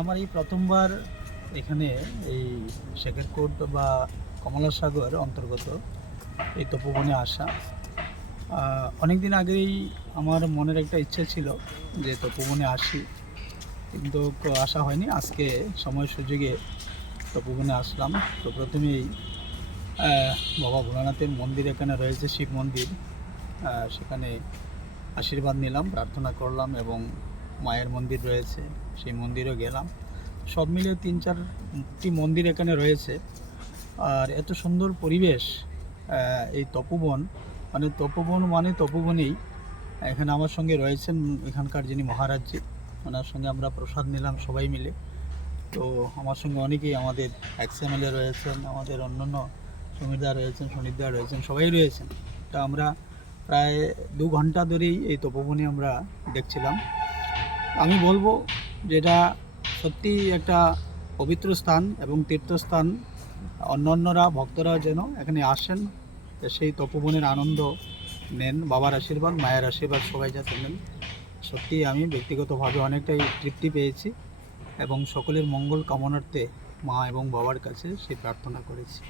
আমার এই প্রথমবার এখানে এই শেখেরকোট বা কমলা সাগর অন্তর্গত এই তপোবনে আসা। অনেক দিন আগেই আমার মনের একটা ইচ্ছে ছিল যে তপোবনে আসি, কিন্তু আসা হয়নি। আজকে সময় সুযোগে তপোবনে আসলাম। তো প্রথমেই বাবা ভোলানাথের মন্দির এখানে রয়েছে, শিব মন্দির। সেখানে আশীর্বাদ নিলাম, প্রার্থনা করলাম এবং মায়ের মন্দির রয়েছে, সেই মন্দিরেও গেলাম। সব মিলিয়ে তিন চারটি মন্দির এখানে রয়েছে। আর এত সুন্দর পরিবেশ এই তপোবন মানে তপোবন মানে তপোবনেই। এখানে আমার সঙ্গে রয়েছেন এখানকার যিনি মহারাজ্যে ওনার সঙ্গে আমরা প্রসাদ নিলাম সবাই মিলে। তো আমার সঙ্গে অনেকেই আমাদের এক্স এমএলএ রয়েছেন, আমাদের অন্যান্য সমীরদা রয়েছেন সনিদা রয়েছেন, সবাই রয়েছেন। তা আমরা প্রায় দু ঘণ্টা ধরেই এই তপোবনে আমরা দেখছিলাম। আমি বলব যেটা সত্যি একটা পবিত্র স্থান এবং তীর্থস্থান। অন্যান্যরা, ভক্তরা যেন এখানে আসেন সেই তপোবনের আনন্দ নেন, বাবার আশীর্বাদ, মায়ের আশীর্বাদ সবাই যাতে নেন। সত্যি আমি ব্যক্তিগতভাবে অনেকটাই তৃপ্তি পেয়েছি এবং সকলের মঙ্গল কামনার্থে মা এবং বাবার কাছে সেই প্রার্থনা করেছি।